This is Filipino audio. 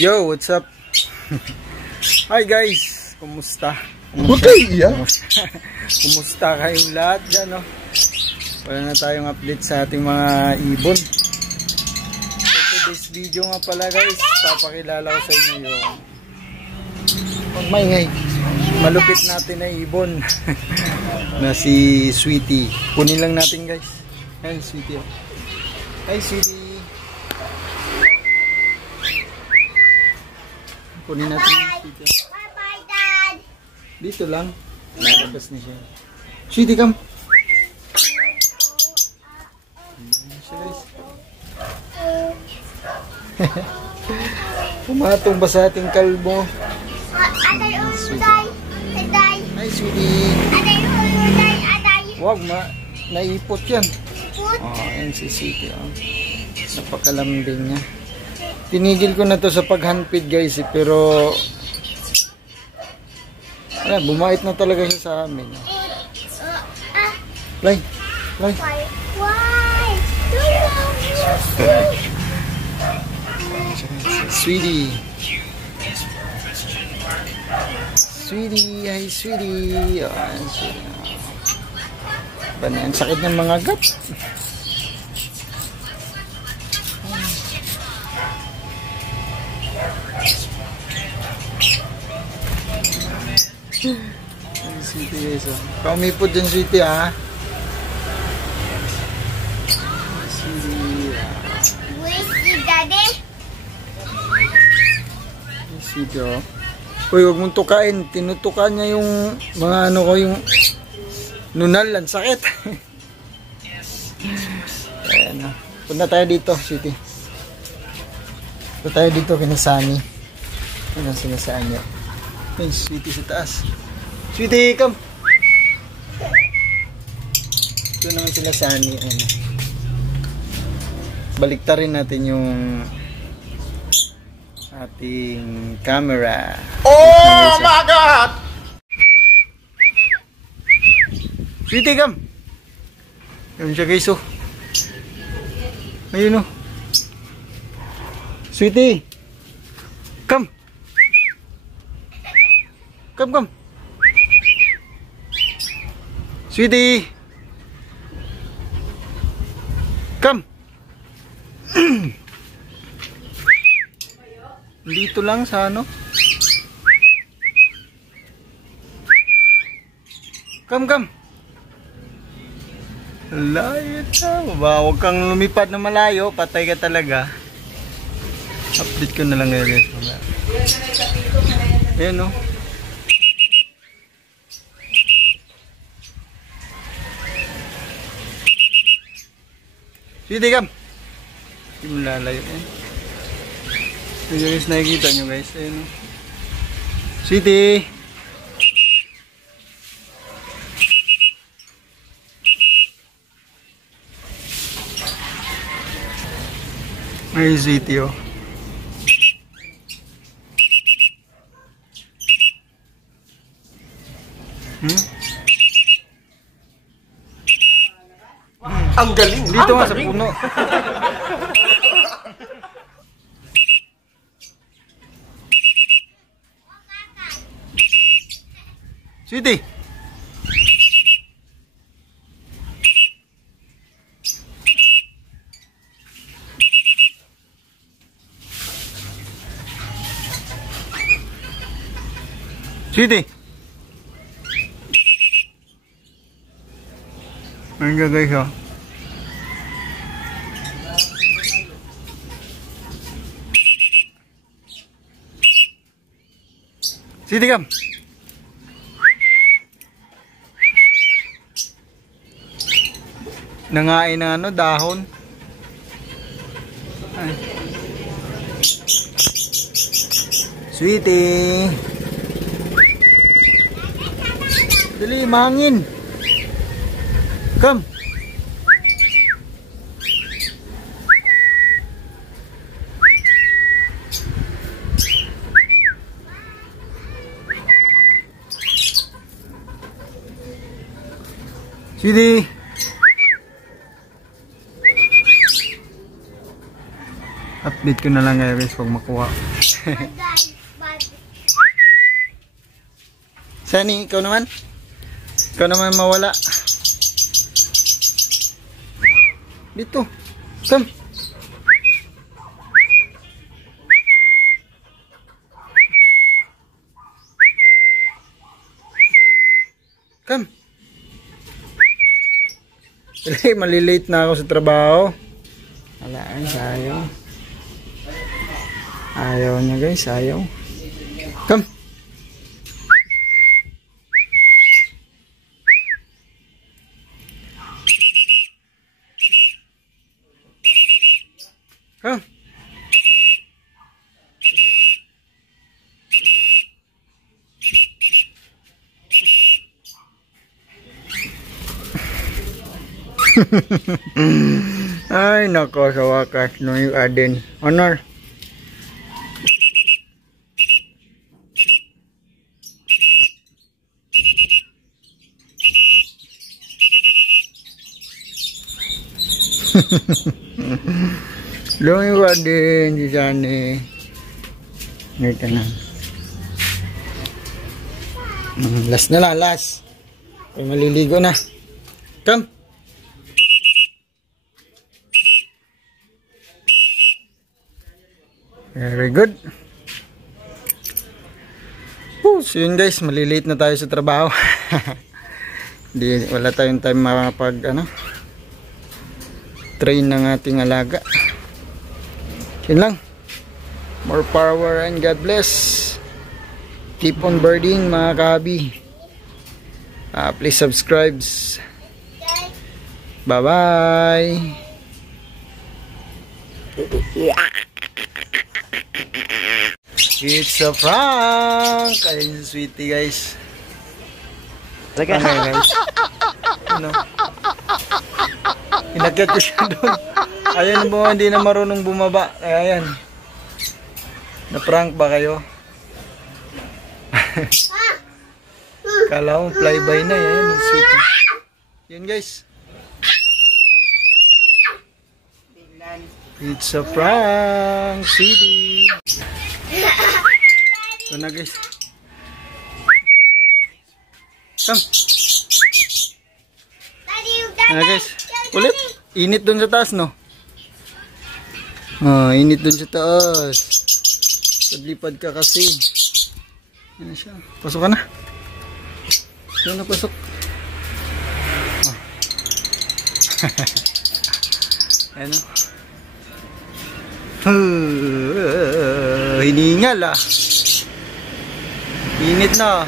Yo, what's up? Hi guys, kumusta? Kumusta kayong lahat dyan, no? Wala na tayong update sa ating mga ibon. So today's video nga pala guys, papakilala ko sa inyo yung maingay, malupit natin na ibon na si Sweetie. Kunin lang natin guys. Ayan, Sweetie. Hi Sweetie. Kunin natin yung Sweetie. Bye-bye, Dad. Dito lang. Nalabas na siya. Sweetie, come. Ayan siya, guys. Pumatong ba sa ating kalbo? Atay, uday. Atay. Hi, Sweetie. Atay, uday. Atay. Wag, naipot yan. Put. Oh, ayan si Sweetie. Oh. Napakalambing niya. Tinigil ko na to sa paghanpid guys, pero ayan, bumait na talaga siya sa amin. Play, play. Why? Do you love me? Sweetie. Sweetie, hi Sweetie. Oh, ayan, Sweetie. Ang sakit ng mga gat. Sweetie guys, oh. Kaumipod dyan Sweetie, ha? Sweetie. Where's the daddy? Sweetie, oh. Uy, huwag mong tukain. Tinutukan niya yung mga ano ko, yung nunal. Ang sakit. Ayan, oh. Punta tayo dito, Sweetie. Punta tayo dito, kinasani. Ano sinasaan niya? Ay, Sweetie sa taas. Sweetie, come! Ito naman sila Sani. Baliktarin natin yung ating camera. Oh my God! Sweetie, come! Ayun siya guys, oh. Ayun, oh. Sweetie! Come! Come! Sweetie! Come! Dito lang sa ano? Come! Layo na. Huwag kang lumipad na malayo. Patay ka talaga. Update ko na lang ngayon. Ayan, oh. Sweetie, come! Hindi mo lalayo eh. So guys, nakikita nyo guys. Ayun. Sweetie! Ay, Sweetie, oh. Ang galing. Dito nga sa puno. Sweetie. Sweetie. Ayan guys, oh. Sweetie, come. Nangain na ano, dahon. Ay. Sweetie. Dali, mahangin. Come. Update ko na lang guys pag makuha. Sunny, ikaw naman? Ikaw naman mawala. Dito. Come. Come. Malilate na ako sa trabaho. Wala, ayaw. Ayaw niya guys, ayaw. Come. Come. Ay nako, sa wakas no yung Aden. Honor. Long yung Aden di sana. Nito na. Last na lang, last. Ay maliligo na. Come. Very good. So yun guys, malilate na tayo sa trabaho. Wala tayong time makapag train ng ating alaga. Yun lang. More power and God bless. Keep on birding mga kahabi. Please subscribe. Bye bye. It's a prank! Ayun si Sweetie guys. Sige guys. Ano? Inakyat ko siya doon. Ayun mo, hindi na marunong bumaba. Ayan. Na-prank ba kayo? Kala mo flyby na yan. Sweetie. Yun guys. It's a prank, Sweetie. Ito na guys. Come. Ano guys. Ulit. Init dun sa taas no. Init dun sa taas. Padlipad ka kasi. Ano siya. Pasok ka na. Ito na pasok. Ano. Hiningal ah. Init na.